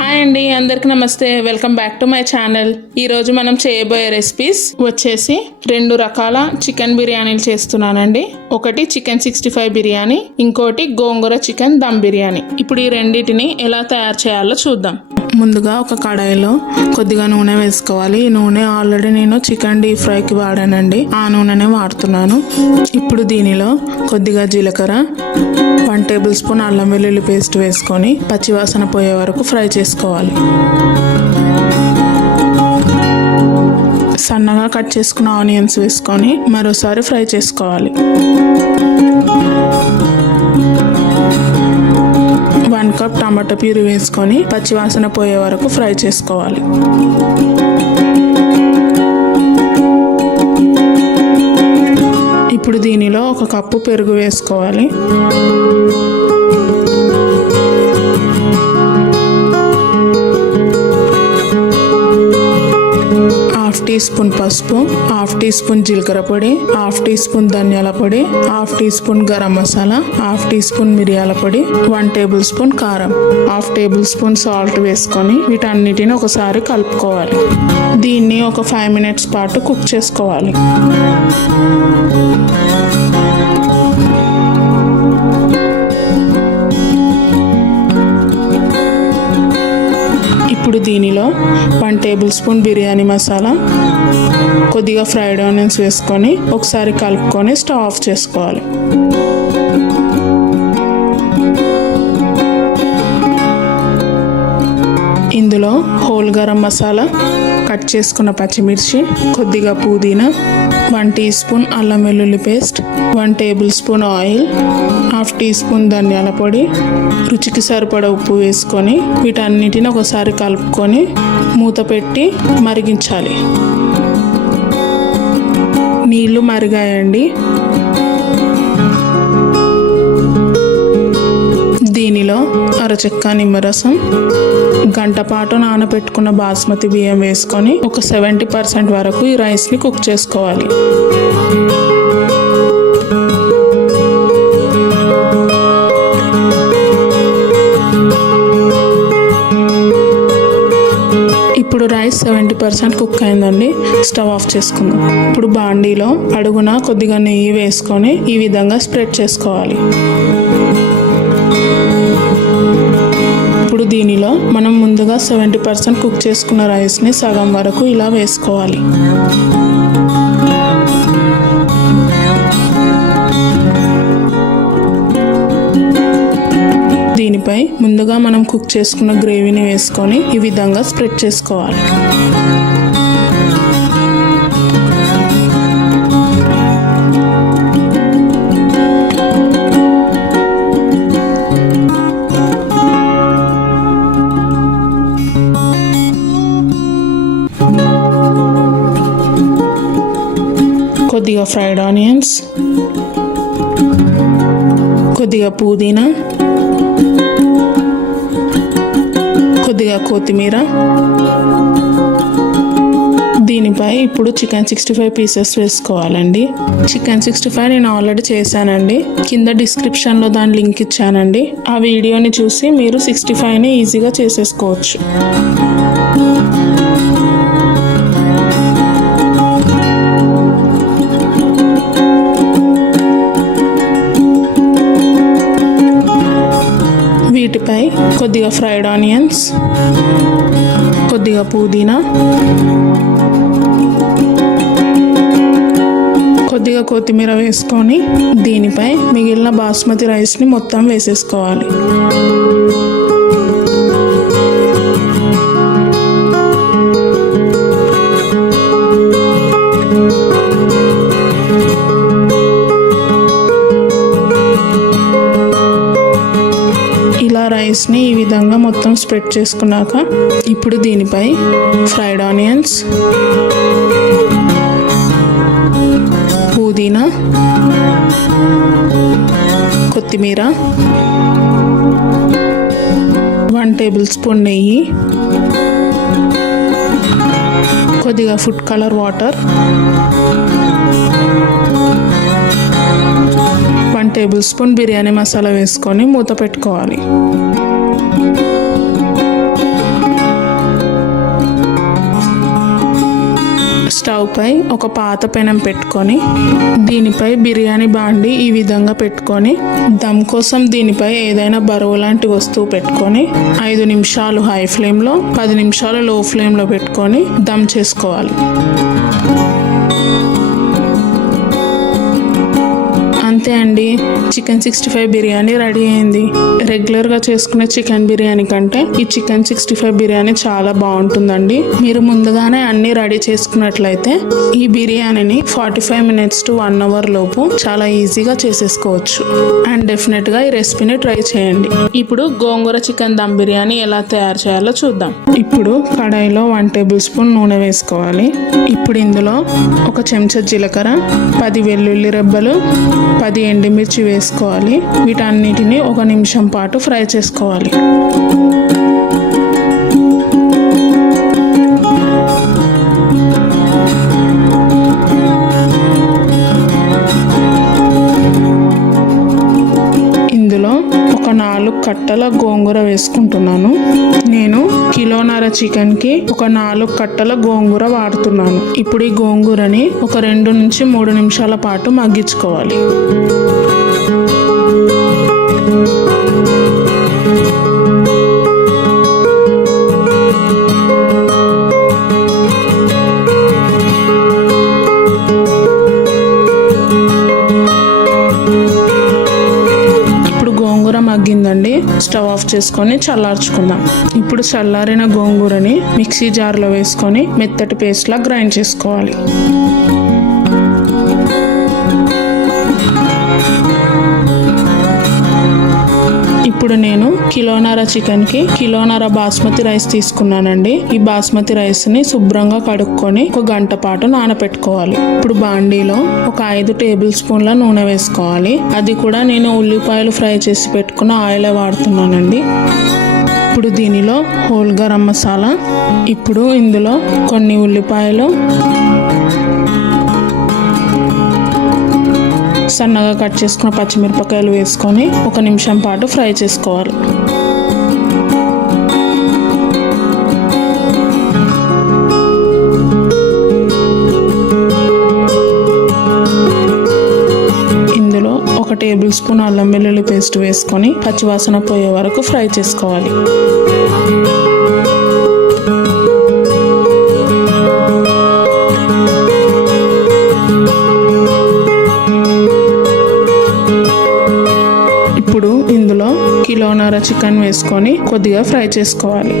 Hi అండి, అందరికి నమస్తే. Welcome back to my channel. ఈరోజు మనం చేయబోయే రెసిపీస్ వచ్చేసి 2 రకాల చికెన్ బిర్యానీలు చేస్తున్నానండి. ఒకటి చికెన్ 65 బిర్యానీ, ఇంకోటి గోంగూర చికెన్ దమ్ బిర్యానీ. ఇప్పుడు ఈ రెండింటిని ఎలా తయారు చేయాలో చూద్దాం. ముందుగా ఒక కడాయిలో కొద్దిగా నూనె వేసుకోవాలి. ఈ నూనె ఆల్రెడీ నేను చికెన్ డీప్ ఫ్రైకి వాడానండి, ఆ నూనెనే వాడుతున్నాను. ఇప్పుడు దీనిలో కొద్దిగా జీలకర్ర, 1 టేబుల్ స్పూన్ అల్లం వెల్లుల్లి పేస్ట్ వేసుకొని పచ్చివాసన పోయే వరకు ఫ్రై చేసుకోవాలి. సన్నగా కట్ చేసుకున్న ఆనియన్స్ వేసుకొని మరోసారి ఫ్రై చేసుకోవాలి. 1 కప్ టమాటా ప్యూరీ వేసుకొని పచ్చివాసన పోయే వరకు ఫ్రై చేసుకోవాలి. ఇప్పుడు దీనిలో 1 కప్పు పెరుగు వేసుకోవాలి. 1/2 టీ స్పూన్ పసుపు, 1/2 టీ స్పూన్ జీలకర్ర పొడి, 1/2 టీ స్పూన్ ధనియాల పొడి, 1/2 teaspoon garam masala, 1/2 teaspoon మిరియాల పొడి, 1 టేబుల్ స్పూన్ కారం, 1/2 టేబుల్ స్పూన్ సాల్ట్ వేసుకొని వీటన్నిటిని ఒకసారి కలుపుకోవాలి. దీన్ని ఒక 5 మినిట్స్ పాటు కుక్ చేసుకోవాలి. ఇప్పుడు దీనిలో 1 టేబుల్ స్పూన్ బిర్యానీ మసాలా, కొద్దిగా ఫ్రైడ్ ఆనియన్స్ వేసుకొని ఒకసారి కలుపుకొని స్టవ్ ఆఫ్ చేసుకోవాలి. ఇందులో హోల్ గరం మసాలా, కట్ చేసుకున్న పచ్చిమిర్చి, కొద్దిగా పుదీనా, 1 టీ స్పూన్ అల్లం వెల్లుల్లి paste, 1 tablespoon oil, 1/2 teaspoon ధనియాల పొడి, రుచికి సరిపడా ఉప్పు వేసుకొని వీటన్నిటిని ఒకసారి కలుపుకొని మూత పెట్టి మరిగించాలి. నీళ్లు మరిగాయండి. దీనిలో అరచెక్క నిమ్మరసం, గంట పాటు నానబెట్టుకున్న బాస్మతి బియ్యం వేసుకొని ఒక 70% వరకు ఈ రైస్ని కుక్ చేసుకోవాలి. ఇప్పుడు రైస్ 70% కుక్ అయిందండి. స్టవ్ ఆఫ్ చేసుకుందాం. ఇప్పుడు బాండీలో అడుగున కొద్దిగా నెయ్యి వేసుకొని ఈ విధంగా స్ప్రెడ్ చేసుకోవాలి. ఇప్పుడు దీనిలో మనం ముందుగా 70% కుక్ చేసుకున్న రైస్ని సగం వరకు ఇలా వేసుకోవాలి. దీనిపై ముందుగా మనం కుక్ చేసుకున్న గ్రేవీని వేసుకొని ఈ విధంగా స్ప్రెడ్ చేసుకోవాలి. కొద్దిగా ఫ్రైడ్ ఆనియన్స్, కొద్దిగా పుదీనా, కొద్దిగా కొత్తిమీర. దీనిపై ఇప్పుడు చికెన్ 65 పీసెస్ వేసుకోవాలండి. చికెన్ 65 నేను ఆల్రెడీ చేశానండి. కింద డిస్క్రిప్షన్లో దాని లింక్ ఇచ్చానండి. ఆ వీడియోని చూసి మీరు 65ని ఈజీగా చేసేసుకోవచ్చు. వీటిపై కొద్దిగా ఫ్రైడ్ ఆనియన్స్, కొద్దిగా పుదీనా, కొద్దిగా కొత్తిమీర వేసుకొని దీనిపై మిగిలిన బాస్మతి రైస్ని మొత్తం వేసేసుకోవాలి. రైస్ని ఈ విధంగా మొత్తం స్ప్రెడ్ చేసుకున్నాక ఇప్పుడు దీనిపై ఫ్రైడ్ ఆనియన్స్, పుదీనా, కొత్తిమీర, 1 టేబుల్ స్పూన్ నెయ్యి, కొద్దిగా food colour water, 1 table spoon biryani masala వేసుకొని మూత పెట్టుకోవాలి. స్టవ్ పై ఒక పాత పెనం పెట్టుకొని దీనిపై బిర్యానీ బాండి ఈ విధంగా పెట్టుకొని దమ్ కోసం దీనిపై ఏదైనా బరువు లాంటి వస్తువు పెట్టుకొని 5 నిమిషాలు హై ఫ్లేమ్లో 10 నిమిషాలు లో ఫ్లేమ్లో పెట్టుకొని దమ్ చేసుకోవాలి. అంతే అండి, చికెన్ 65 బిర్యానీ రెడీ అయింది. రెగ్యులర్గా చేసుకునే చికెన్ బిర్యానీ కంటే ఈ చికెన్ 65 బిర్యానీ చాలా బాగుంటుందండి. మీరు ముందుగానే అన్ని రెడీ చేసుకున్నట్లయితే ఈ బిర్యానీని 45 మినిట్స్ టు 1 అవర్ లోపు చాలా ఈజీగా చేసేసుకోవచ్చు. అండ్ డెఫినెట్గా ఈ రెసిపీని ట్రై చేయండి. ఇప్పుడు గోంగూర చికెన్ దమ్ బిర్యానీ ఎలా తయారు చేయాలో చూద్దాం. ఇప్పుడు కడాయిలో 1 టేబుల్ స్పూన్ నూనె వేసుకోవాలి. ఇప్పుడు ఇందులో 1 చెంచా జీలకర్ర, 10 వెల్లుల్లి రెబ్బలు, 10 ఎండుమిర్చి వేసుకోవాలి. వీటన్నిటిని 1 నిమిషం పాటు ఫ్రై చేసుకోవాలి. ఇందులో 4 కట్టల గోంగూర వేసుకుంటున్నాను. నేను కిలోన్నర చికెన్కి 4 కట్టల గోంగూర వాడుతున్నాను. ఇప్పుడు ఈ గోంగూరని 2 నుంచి 3 నిమిషాల పాటు మగ్గించుకోవాలి. మగ్గిందండి, స్టవ్ ఆఫ్ చేసుకొని చల్లార్చుకుందాం. ఇప్పుడు చల్లారిన గోంగూరని మిక్సీ జార్లో వేసుకొని మెత్తటి పేస్ట్లా గ్రైండ్ చేసుకోవాలి. ఇప్పుడు నేను కిలోన్నర చికెన్కి కిలోన్నర బాస్మతి రైస్ తీసుకున్నానండి. ఈ బాస్మతి రైస్ని శుభ్రంగా కడుక్కొని 1 గంట పాటు నానబెట్టుకోవాలి. ఇప్పుడు బాండీలో 5 టేబుల్ స్పూన్ల నూనె వేసుకోవాలి. అది కూడా నేను ఉల్లిపాయలు ఫ్రై చేసి పెట్టుకున్న ఆయిలే వాడుతున్నానండి. ఇప్పుడు దీనిలో హోల్ గరం మసాలా, ఇప్పుడు ఇందులో కొన్ని ఉల్లిపాయలు, సన్నగా కట్ చేసుకున్న పచ్చిమిరపకాయలు వేసుకొని 1 నిమిషం పాటు ఫ్రై చేసుకోవాలి. ఇందులో 1 టేబుల్ స్పూన్ అల్లం వెల్లుల్లి పేస్ట్ వేసుకొని పచ్చివాసన పోయే వరకు ఫ్రై చేసుకోవాలి. ఇప్పుడు ఇందులో కిలోన్నర చికెన్ వేసుకొని కొద్దిగా ఫ్రై చేసుకోవాలి.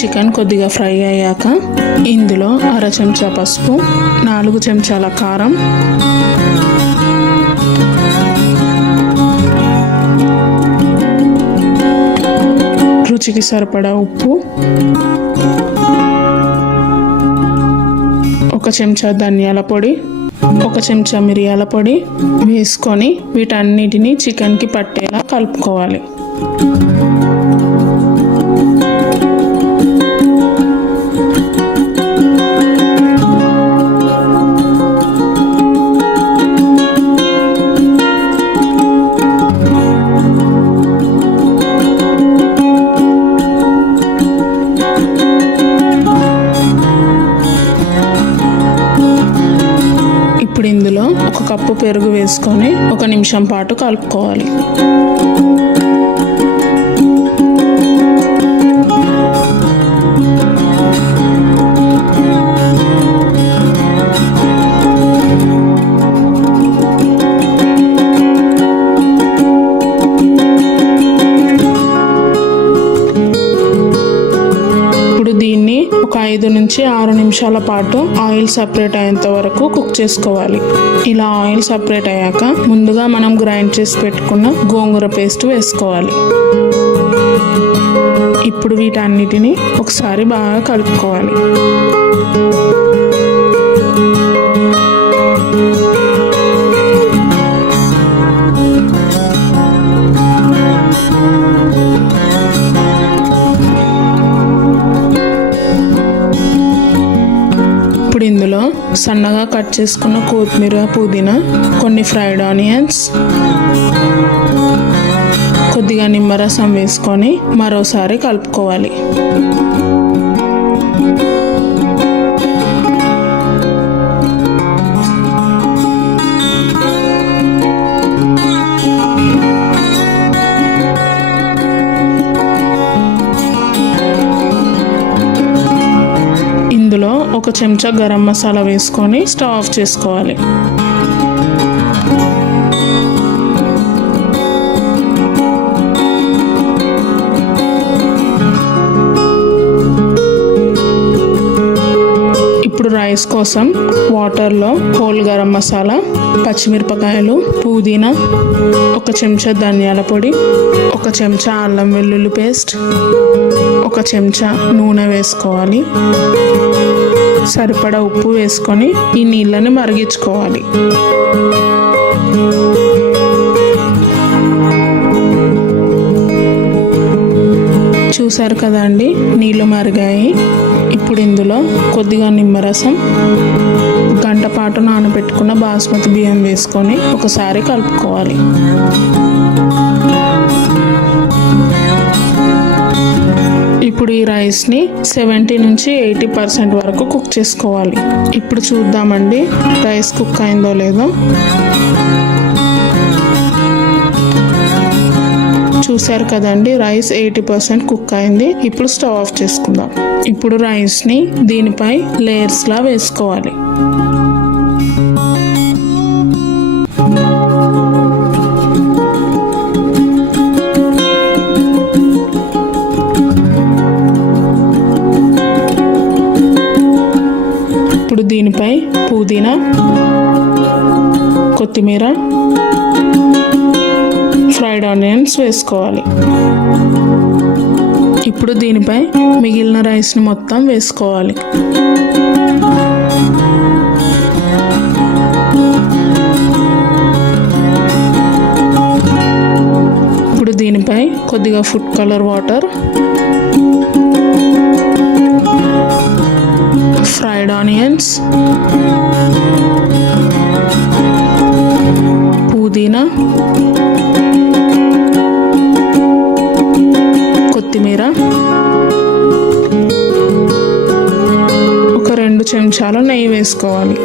చికెన్ కొద్దిగా ఫ్రై అయ్యాక ఇందులో 1/2 చెంచా పసుపు, 4 చెంచాల కారం, రుచికి సరిపడా ఉప్పు, 1 చెంచా ధనియాల పొడి, 1 చెంచా మిరియాల పొడి వేసుకొని వీటన్నిటిని చికెన్కి పట్టేలా కలుపుకోవాలి. ఇప్పుడు ఇందులో 1 కప్పు పెరుగు వేసుకొని 1 నిమిషం పాటు కలుపుకోవాలి. దీన్ని 5 నుంచి 6 నిమిషాల పాటు ఆయిల్ సపరేట్ అయ్యేంత వరకు కుక్ చేసుకోవాలి. ఇలా ఆయిల్ సపరేట్ అయ్యాక ముందుగా మనం గ్రైండ్ చేసి పెట్టుకున్న గోంగూర పేస్ట్ వేసుకోవాలి. ఇప్పుడు వీటన్నిటిని ఒకసారి బాగా కలుపుకోవాలి. ఇందులో సన్నగా కట్ చేసుకున్న కొత్తిమీర, పుదీనా, కొన్ని ఫ్రైడ్ ఆనియన్స్, కొద్దిగా నిమ్మరసం వేసుకొని మరోసారి కలుపుకోవాలి. ఇందులో ఒక చెంచా గరం మసాలా వేసుకొని స్టవ్ ఆఫ్ చేసుకోవాలి. ఇప్పుడు రైస్ కోసం వాటర్లో హోల్ గరం మసాలా, పచ్చిమిరపకాయలు, పుదీనా, ఒక చెంచా ధనియాల పొడి, ఒక చెంచా అల్లం వెల్లుల్లి పేస్ట్, ఒక చెంచా నూనె వేసుకోవాలి. సరిపడా ఉప్పు వేసుకొని ఈ నీళ్ళని మరిగించుకోవాలి. చూసారు కదా అండి, నీళ్ళు మరిగాయి. ఇప్పుడు ఇందులో కొద్దిగా నిమ్మరసం, గంట పాటు నానబెట్టుకున్న బాస్మతి బియ్యం వేసుకొని ఒకసారి కలుపుకోవాలి. ఇప్పుడు ఈ రైస్ని 70 నుంచి 80% వరకు కుక్ చేసుకోవాలి. ఇప్పుడు చూద్దామండి రైస్ కుక్ అయిందో లేదో. చూసారు కదండి, రైస్ 80% కుక్ అయింది. ఇప్పుడు స్టవ్ ఆఫ్ చేసుకుందాం. ఇప్పుడు రైస్ని దీనిపై లేయర్స్లా వేసుకోవాలి. ఇప్పుడు దీనిపై పుదీనా, కొత్తిమీర, ఫ్రైడ్ ఆనియన్స్ వేసుకోవాలి. ఇప్పుడు దీనిపై మిగిలిన రైస్ని మొత్తం వేసుకోవాలి. ఇప్పుడు దీనిపై కొద్దిగా food colour water, fried onions, పుదీనా, కొత్తిమీర, ఒక 2 చెంచాలు నెయ్యి వేసుకోవాలి.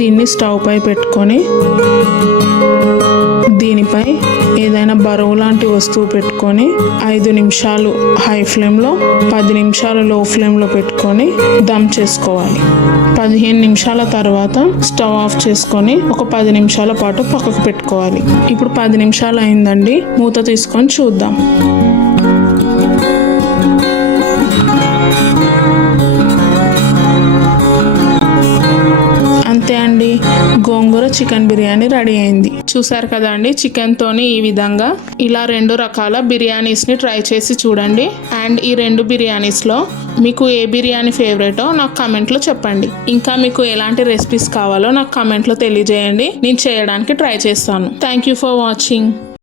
దీన్ని స్టవ్ పై పెట్టుకొని దీనిపై ఏదైనా బరువు లాంటి వస్తువు పెట్టుకొని 5 నిమిషాలు హై ఫ్లేమ్లో, 10 నిమిషాలు లో ఫ్లేమ్లో పెట్టుకొని దమ్ చేసుకోవాలి. 15 నిమిషాల తర్వాత స్టవ్ ఆఫ్ చేసుకొని ఒక 10 నిమిషాల పాటు పక్కకు పెట్టుకోవాలి. ఇప్పుడు 10 నిమిషాలు అయిందండి, మూత తీసుకొని చూద్దాం. అంతే అండి, గోంగూర చికెన్ బిర్యానీ రెడీ అయింది. చూసారు కదా అండి, చికెన్తోని ఈ విధంగా ఇలా 2 రకాల బిర్యానీస్ని ట్రై చేసి చూడండి. అండ్ ఈ 2 బిర్యానీస్లో మీకు ఏ బిర్యానీ ఫేవరెటో నాకు కామెంట్లో చెప్పండి. ఇంకా మీకు ఎలాంటి రెసిపీస్ కావాలో నాకు కామెంట్లో తెలియజేయండి, నేను చేయడానికి ట్రై చేస్తాను. Thank you for watching.